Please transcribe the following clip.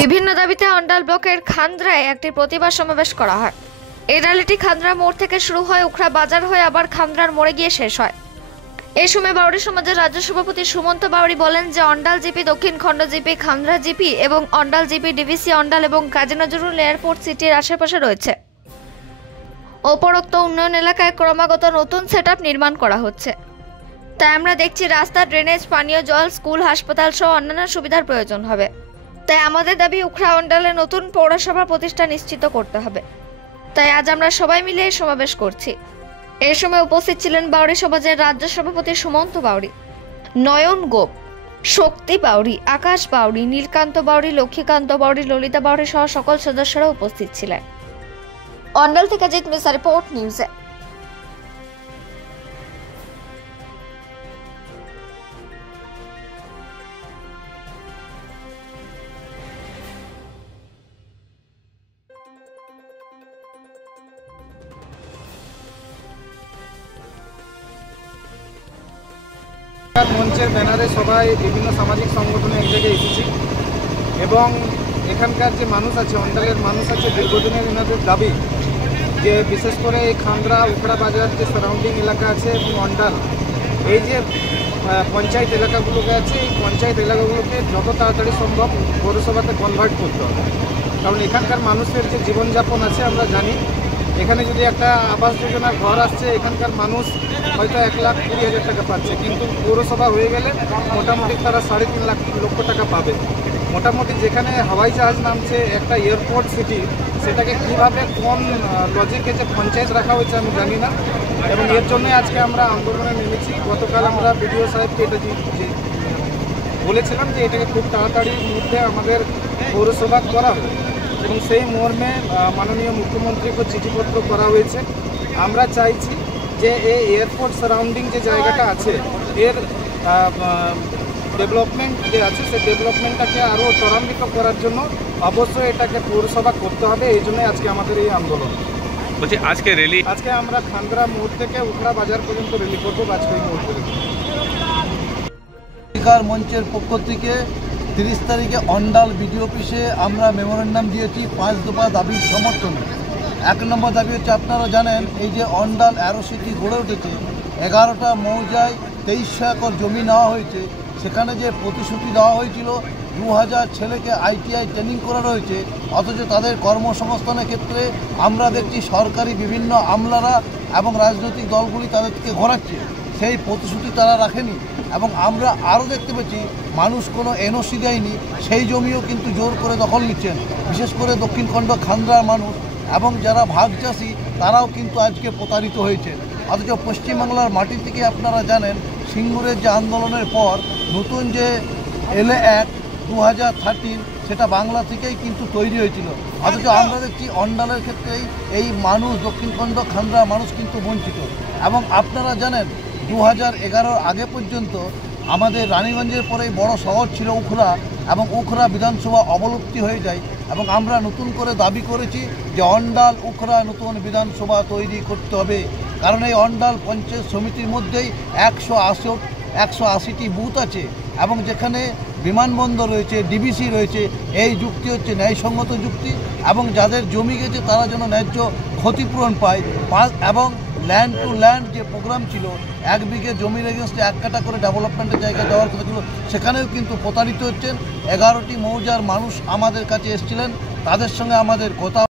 বিভিন্ন দাবিতে অন্ডাল ব্লকের খান্দ্রায় একটি প্রতিবাদ সমাবেশ করা হয়। এই র্যালিটি খান্দ্রা মোড় থেকে শুরু হয়, উখড়া বাজার হয়ে আবার খান্দ্রার মোড়ে গিয়ে শেষ হয়। এই সময় বাউরি সমাজের রাজ্য সভাপতি সুমন্ত বাউরি বলেন যে অন্ডাল জিপি, দক্ষিণ খণ্ড জিপি, খান্দ্রা জিপি এবং অন্ডাল জিপি ডিভিসি অন্ডাল এবং কাজী নজরুল এয়ারপোর্ট সিটির আশেপাশে রয়েছে। উপরোক্ত উন্নয়ন এলাকায় ক্রমাগত নতুন সেটআপ নির্মাণ করা হচ্ছে, তাই আমরা দেখছি রাস্তা, ড্রেনেজ, পানীয় জল, স্কুল, হাসপাতাল সহ অন্যান্য সুবিধার প্রয়োজন হবে। তাই আমাদের দাবি উখড়া অন্ডালে নতুন পৌরসভা প্রতিষ্ঠা নিশ্চিত করতে হবে। তাই আজ আমরা সবাই মিলে এই সমাবেশ করছি। এই সময় উপস্থিত ছিলেন বাউরি সমাজের রাজ্য সভাপতি সুমন্ত বাউরি, নয়ন গোপ, শক্তি বাউরি, আকাশ বাউরি, নীলকান্ত বাউরি, লক্ষ্মীকান্ত বাউরি, ললিতা বাউরি সহ সকল সদস্যরা উপস্থিত ছিলেন। অন্ডাল থেকে জিৎ মিসা, রিপোর্ট নিউজে। মঞ্চের ব্যানারে সবাই বিভিন্ন সামাজিক সংগঠনে এক জায়গায় এসেছি এবং এখানকার যে মানুষ আছে, অন্ডালের মানুষ আছে, দীর্ঘদিনের এনাদের দাবি যে বিশেষ করে এই খান্দ্রা, উখড়া বাজার যে সারাউন্ডিং এলাকা আছে এবং অন্ডাল, এই যে পঞ্চায়েত এলাকাগুলোকে আছে, এই পঞ্চায়েত এলাকাগুলোকে যত তাড়াতাড়ি সম্ভব পৌরসভাতে কনভার্ট করতে হবে। কারণ এখানকার মানুষের যে জীবনযাপন আছে আমরা জানি, এখানে যদি একটা আবাস যোজনার ঘর আসছে, এখানকার মানুষ হয়তো 1,20,000 টাকা পাচ্ছে, কিন্তু পৌরসভা হয়ে গেলে মোটামুটি তারা 3.5 লক্ষ টাকা পাবে। মোটামুটি যেখানে হাওয়াই জাহাজ নামছে একটা এয়ারপোর্ট সিটি, সেটাকে কীভাবে কোন লজিকে যে পঞ্চায়েত রাখা হয়েছে আমি জানি না, এবং এর জন্য আজকে আমরা আন্দোলনে নেমেছি। গতকাল আমরা বিডিও সাহেবকে এটা বলেছিলাম যে এটাকে খুব তাড়াতাড়ির মধ্যে আমাদের পৌরসভা করা হবে এবং সেই মর্মে মাননীয় মুখ্যমন্ত্রীকে চিঠিপত্র করা হয়েছে। আমরা চাইছি যে এই এয়ারপোর্ট সারাউন্ডিং যে জায়গাটা আছে এর ডেভেলপমেন্ট যে আছে সেই ডেভেলপমেন্টটাকে আরও ত্বরান্বিত করার জন্য অবশ্যই এটাকে পৌরসভা করতে হবে। এই জন্যই আজকে আমাদের এই আন্দোলন। বলছি আজকে আমরা খান্দ্রা মোড় থেকে উখড়া বাজার পর্যন্ত র্যালি করবো বাজপেয়ী মোড় থেকে। মঞ্চের পক্ষ থেকে 30 তারিখে অন্ডাল বিডিও অফিসে আমরা মেমোরেন্ডাম দিয়েছি 5 দফা দাবির সমর্থনে। 1 নম্বর দাবি হচ্ছে, আপনারা জানেন এই যে অন্ডাল অ্যারো সিটি গড়ে উঠেছে, 11টা মৌজায় 2300 একর জমি নেওয়া হয়েছে। সেখানে যে প্রতিশ্রুতি দেওয়া হয়েছিল 2000 ছেলেকে ITI ট্রেনিং করা রয়েছে, অথচ তাদের কর্মসংস্থানের ক্ষেত্রে আমরা দেখছি সরকারি বিভিন্ন আমলারা এবং রাজনৈতিক দলগুলি তাদেরকে ঘোরাচ্ছে। সেই প্রতিশ্রুতি তারা রাখেনি এবং আমরা আরও দেখতে পেয়েছি মানুষ কোনো NOC দেয়নি, সেই জমিও কিন্তু জোর করে দখল নিচ্ছেন। বিশেষ করে দক্ষিণখণ্ড খান্দ্রার মানুষ এবং যারা ভাগ চাষি তারাও কিন্তু আজকে প্রতারিত হয়েছে। অথচ পশ্চিমবাংলার মাটি থেকে আপনারা জানেন সিঙ্গুরের যে আন্দোলনের পর নতুন যে LA অ্যাক্ট 2013 সেটা বাংলা থেকেই কিন্তু তৈরি হয়েছিল, অথচ আমরা দেখছি অন্ডালের ক্ষেত্রেই এই মানুষ, দক্ষিণখণ্ড খান্দ্রা মানুষ কিন্তু বঞ্চিত। এবং আপনারা জানেন 2011 আগে পর্যন্ত আমাদের রানীগঞ্জের পরেই বড় শহর ছিল উখড়া, এবং উখড়া বিধানসভা অবলুপ্তি হয়ে যায়। এবং আমরা নতুন করে দাবি করেছি যে অন্ডাল উখড়া নতুন বিধানসভা তৈরি করতে হবে, কারণ এই অন্ডাল পঞ্চায়েত সমিতির মধ্যেই 180টি বুথ আছে এবং যেখানে বিমানবন্দর রয়েছে, DBC রয়েছে। এই যুক্তি হচ্ছে ন্যায়সঙ্গত যুক্তি, এবং যাদের জমি গেছে তারা যেন ন্যায্য ক্ষতিপূরণ পায়। এবং ল্যান্ড টু ল্যান্ড যে প্রোগ্রাম ছিল, 1 বিঘে জমির এগেনস্টে 1 কাঠা করে ডেভেলপমেন্টের জায়গায় দেওয়ার কথা ছিল, সেখানেও কিন্তু প্রতারিত হচ্ছেন। 11টি মৌজার মানুষ আমাদের কাছে এসেছিলেন, তাদের সঙ্গে আমাদের কথা